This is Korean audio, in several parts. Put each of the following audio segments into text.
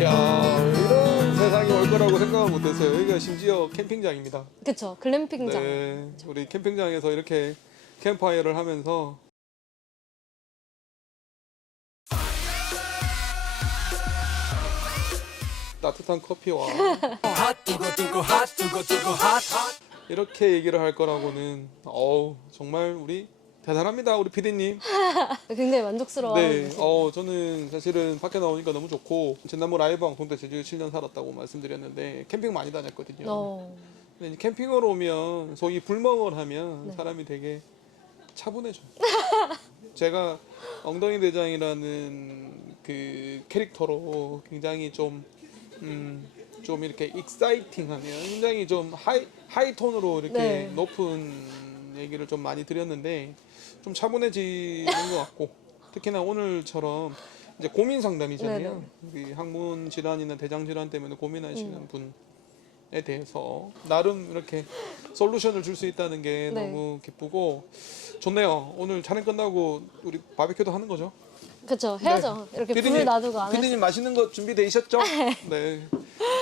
캠핑장이라고 생각을 못했어요. 여기가 심지어 캠핑장입니다. 그쵸 글램핑장. 네, 우리 캠핑장에서 이렇게 캠파이어를 하면서 따뜻한 커피와 이렇게 얘기를 할 거라고는 어우 정말 우리 대단합니다 우리 PD님. 굉장히 만족스러워하는 네. 어 저는 사실은 밖에 나오니까 너무 좋고 지난번 라이브 방송 때 제주 7년 살았다고 말씀드렸는데 캠핑 많이 다녔거든요. 어. 근데 이제 캠핑을 오면 소위 불멍을 하면 네. 사람이 되게 차분해져. 제가 엉덩이 대장이라는 그 캐릭터로 굉장히 좀 음, 좀 이렇게 익사이팅하면 굉장히 좀 하이 하이 톤으로 이렇게 네. 높은 얘기를 좀 많이 드렸는데 좀 차분해지는 것 같고 특히나 오늘처럼 이제 고민 상담이잖아요. 그 항문 질환이나 대장 질환 때문에 고민하시는 음. 분에 대해서 나름 이렇게 솔루션을 줄 수 있다는 게 네. 너무 기쁘고 좋네요. 오늘 촬영 끝나고 우리 바베큐도 하는 거죠? 그쵸 해야죠. 이렇게 피디님, 불을 놔두고 안. 피디님 맛있는 거 준비되셨죠? 네.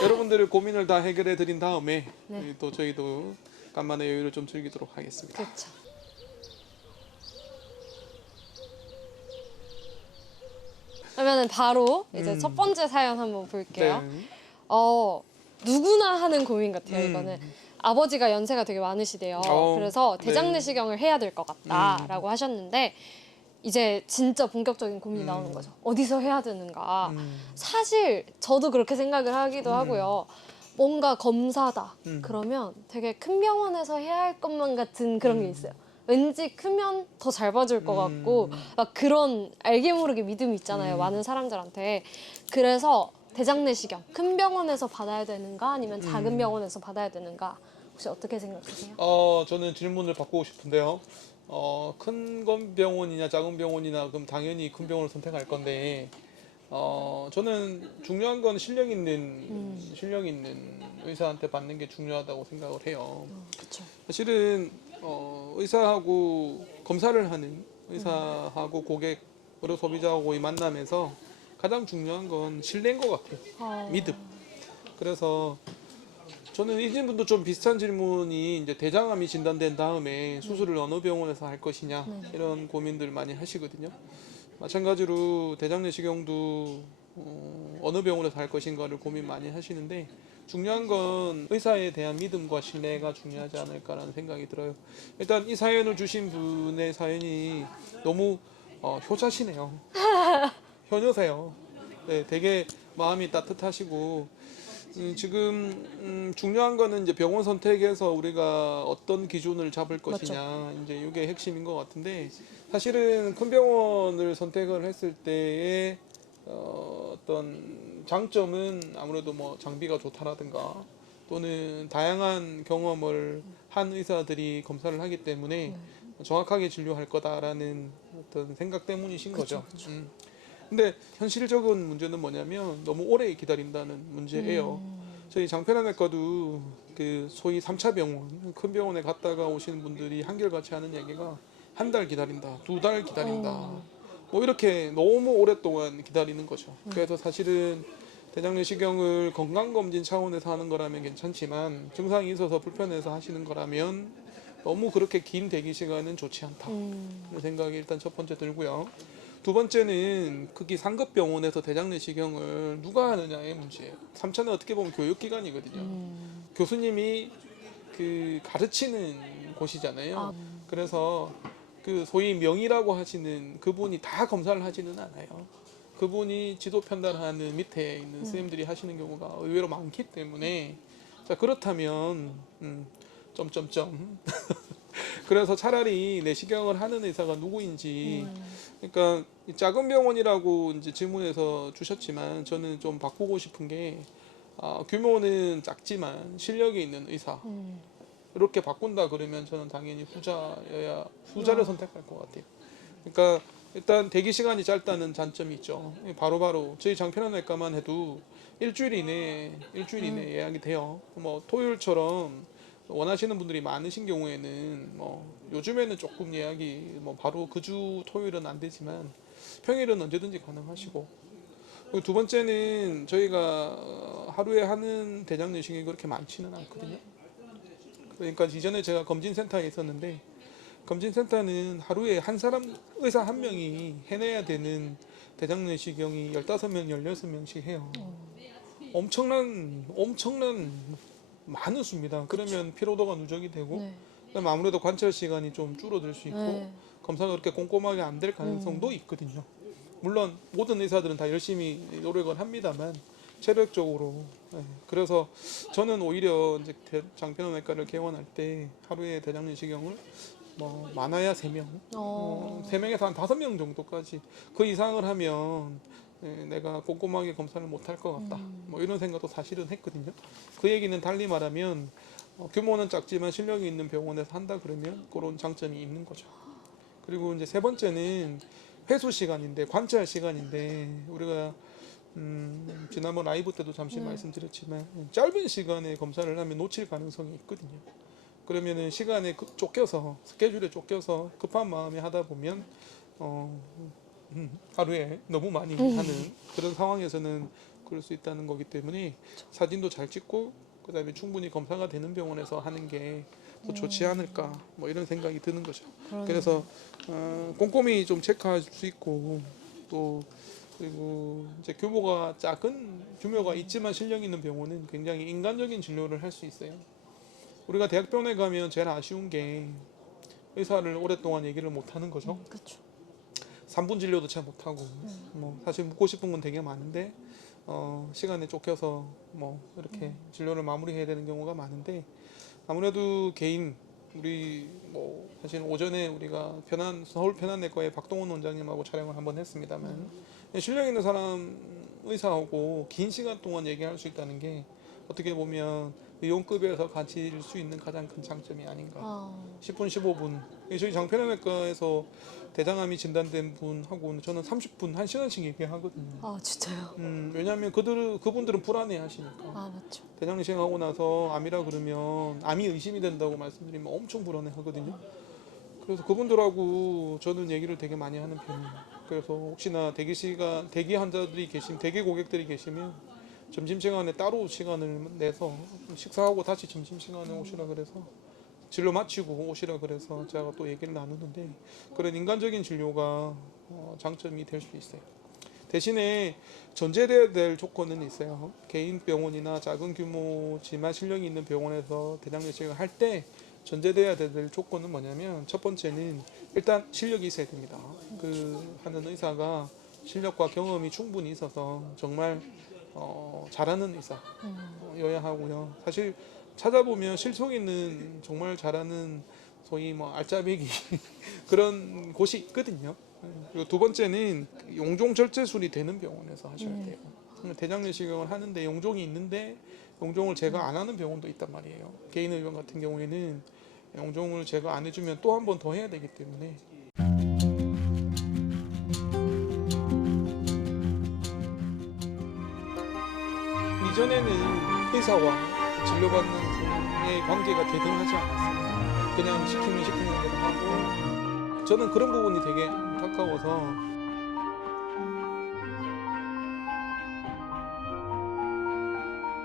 여러분들의 고민을 다 해결해 드린 다음에 네. 우리 또 저희도 간만에 여유를 좀 즐기도록 하겠습니다. 그쵸. 그러면은 바로 이제 음. 첫 번째 사연 한번 볼게요. 네. 어 누구나 하는 고민 같아요. 음. 이거는 아버지가 연세가 되게 많으시대요. 어, 그래서 네. 대장내시경을 해야 될 것 같다라고 하셨는데 이제 진짜 본격적인 고민이 음. 나오는 거죠. 어디서 해야 되는가? 음. 사실 저도 그렇게 생각을 하기도 음. 하고요. 뭔가 검사다. 음. 그러면 되게 큰 병원에서 해야 할 것만 같은 그런 게 음. 있어요. 왠지 크면 더 잘 봐줄 것 같고 음. 막 그런 알게 모르게 믿음이 있잖아요. 음. 많은 사람들한테. 그래서 대장내시경 큰 병원에서 받아야 되는가 아니면 작은 음. 병원에서 받아야 되는가 혹시 어떻게 생각하세요? 어, 저는 질문을 바꾸고 싶은데요. 어, 큰건 병원이냐 작은 병원이나 그럼 당연히 큰 병원을 선택할 건데 어, 저는 중요한 건 실력 있는 음. 실력 있는 의사한테 받는 게 중요하다고 생각을 해요. 그렇죠. 사실은 어, 의사하고 검사를 하는 의사하고 고객 의료 소비자하고의 만남에서 가장 중요한 건 신뢰인 것 같아요. 어, 믿음. 그래서 저는 이진분도 좀 비슷한 질문이 이제 대장암이 진단된 다음에 수술을 어느 병원에서 할 것이냐 네. 이런 고민들 많이 하시거든요. 마찬가지로 대장 내시경도 어, 어느 병원에서 할 것인가를 고민 많이 하시는데 중요한 건 의사에 대한 믿음과 신뢰가 중요하지 않을까라는 생각이 들어요. 일단 이 사연을 주신 분의 사연이 너무 어, 효자시네요. 효녀세요. 네, 되게 마음이 따뜻하시고 음, 지금 음, 중요한 거는 이제 병원 선택에서 우리가 어떤 기준을 잡을 것이냐 이제 이게 핵심인 것 같은데 사실은 큰 병원을 선택을 했을 때의 어, 어떤 장점은 아무래도 뭐 장비가 좋다라든가 또는 다양한 경험을 한 의사들이 검사를 하기 때문에 정확하게 진료할 거다라는 어떤 생각 때문이신 거죠. 음. 근데 현실적인 문제는 뭐냐면 너무 오래 기다린다는 문제예요. 음. 저희 장편외과도 그 소위 3차 병원, 큰 병원에 갔다가 오시는 분들이 한결같이 하는 얘기가 한 달 기다린다, 두 달 기다린다. 어. 뭐 이렇게 너무 오랫동안 기다리는 거죠. 그래서 사실은 대장 내시경을 건강검진 차원에서 하는 거라면 괜찮지만 증상이 있어서 불편해서 하시는 거라면 너무 그렇게 긴 대기 시간은 좋지 않다. 음, 그런 생각이 일단 첫 번째 들고요. 두 번째는 크기 상급 병원에서 대장내시경을 누가 하느냐의 문제예요. 3차는 어떻게 보면 교육기관이거든요. 음. 교수님이 그 가르치는 곳이잖아요. 아, 그래서 그 소위 명의라고 하시는 그분이 다 검사를 하지는 않아요. 그분이 지도 편달하는 밑에 있는 선생님들이 하시는 경우가 의외로 많기 때문에 자 그렇다면 음, 점점점 그래서 차라리 내시경을 하는 의사가 누구인지 음. 그러니까 이 작은 병원이라고 이제 질문에서 주셨지만 저는 좀 바꾸고 싶은 게 아, 규모는 작지만 실력이 있는 의사 음. 이렇게 바꾼다 그러면 저는 당연히 후자여야 후자를 아. 선택할 것 같아요. 그러니까 일단 대기 시간이 짧다는 장점이 있죠. 바로바로 저희 장편외과만 해도 일주일 이내 일주일 이내 음. 예약이 돼요. 뭐 토요일처럼 원하시는 분들이 많으신 경우에는 뭐 요즘에는 조금 예약이 뭐 바로 그 주 토요일은 안 되지만 평일은 언제든지 가능하시고 두 번째는 저희가 어, 하루에 하는 대장 내시경이 그렇게 많지는 않거든요. 그러니까 이전에 제가 검진센터에 있었는데 검진센터는 하루에 한 사람 의사 한 명이 해내야 되는 대장 내시경이 15명, 16명씩 해요. 엄청난 엄청난 많은 수입니다. 그러면 피로도가 누적이 되고 네. 그다음에 아무래도 관찰 시간이 좀 줄어들 수 있고 네. 검사가 그렇게 꼼꼼하게 안 될 가능성도 있거든요. 물론 모든 의사들은 다 열심히 노력을 합니다만 체력적으로 예, 그래서 저는 오히려 이제 대- 장편외과를 개원할 때 하루에 대장 내 시경을 뭐 많아야 세 명, 어. 세 명에서 한 다섯 명 정도까지 그 이상을 하면 예, 내가 꼼꼼하게 검사를 못할 것 같다. 음. 뭐 이런 생각도 사실은 했거든요. 그 얘기는 달리 말하면 어, 규모는 작지만 실력이 있는 병원에서 한다 그러면 그런 장점이 있는 거죠. 그리고 이제 세 번째는 회수 시간인데 관찰 시간인데 우리가 음, 지난번 라이브 때도 잠시 네. 말씀드렸지만 짧은 시간에 검사를 하면 놓칠 가능성이 있거든요. 그러면은 시간에 그- 쫓겨서 스케줄에 쫓겨서 급한 마음에 하다 보면 어, 음, 하루에 너무 많이 하는 그런 상황에서는 그럴 수 있다는 거기 때문에 사진도 잘 찍고 그다음에 충분히 검사가 되는 병원에서 하는 게 더 좋지 않을까 뭐 이런 생각이 드는 거죠. 그러네요. 그래서 어, 꼼꼼히 좀 체크할 수 있고 또 그리고 이제 규모가 작은 규모가 있지만 실력 있는 병원은 굉장히 인간적인 진료를 할 수 있어요. 우리가 대학병원에 가면 제일 아쉬운 게 의사를 오랫동안 얘기를 못 하는 거죠. 음, 그렇죠. 3분 진료도 잘 못하고 뭐 사실 묻고 싶은 건 되게 많은데 어, 시간에 쫓겨서 뭐 이렇게 진료를 마무리해야 되는 경우가 많은데 아무래도 개인 우리 뭐 사실 오전에 우리가 편안 서울 편안내과의 박동원 원장님하고 촬영을 한번 했습니다만 실력 있는 사람 의사하고 긴 시간 동안 얘기할 수 있다는 게 어떻게 보면 의 용급에서 가질 수 있는 가장 큰 장점이 아닌가. 아, 10분, 15분. 저희 장편외과에서 대장암이 진단된 분하고는 저는 30분, 1시간씩 얘기하거든요. 아 진짜요? 음, 왜냐하면 그들 그분들은 불안해 하시니까. 아 맞죠. 대장내시경 하고 나서 암이라 그러면 암이 의심이 된다고 말씀드리면 엄청 불안해 하거든요. 그래서 그분들하고 저는 얘기를 되게 많이 하는 편이에요. 그래서 혹시나 대기 시간, 대기 환자들이 계시면, 대기 고객들이 계시면 점심시간에 따로 시간을 내서 식사하고 다시 점심시간에 오시라 그래서 진료 마치고 오시라 그래서 제가 또 얘기를 나누는데 그런 인간적인 진료가 어, 장점이 될 수 있어요. 대신에 전제돼야 될 조건은 있어요. 개인 병원이나 작은 규모지만 실력이 있는 병원에서 대장내시경을 할 때 전제돼야 될 조건은 뭐냐면 첫 번째는 일단 실력이 있어야 됩니다. 그 하는 의사가 실력과 경험이 충분히 있어서 정말 어, 잘하는 의사여야 하고요. 사실 찾아보면 실속 있는 정말 잘하는 소위 뭐 알짜배기 그런 곳이 있거든요. 그리고 두 번째는 용종 절제술이 되는 병원에서 하셔야 돼요. 대장 내시경을 하는데 용종이 있는데 용종을 제가 안 하는 병원도 있단 말이에요. 개인 의원 같은 경우에는 용종을 제가 안 해주면 또 한 번 더 해야 되기 때문에 이전에는 의사와 진료받는 분의 관계가 대등하지 않았습니다. 그냥 시키면 시키는 대로 하고 저는 그런 부분이 되게 안타까워서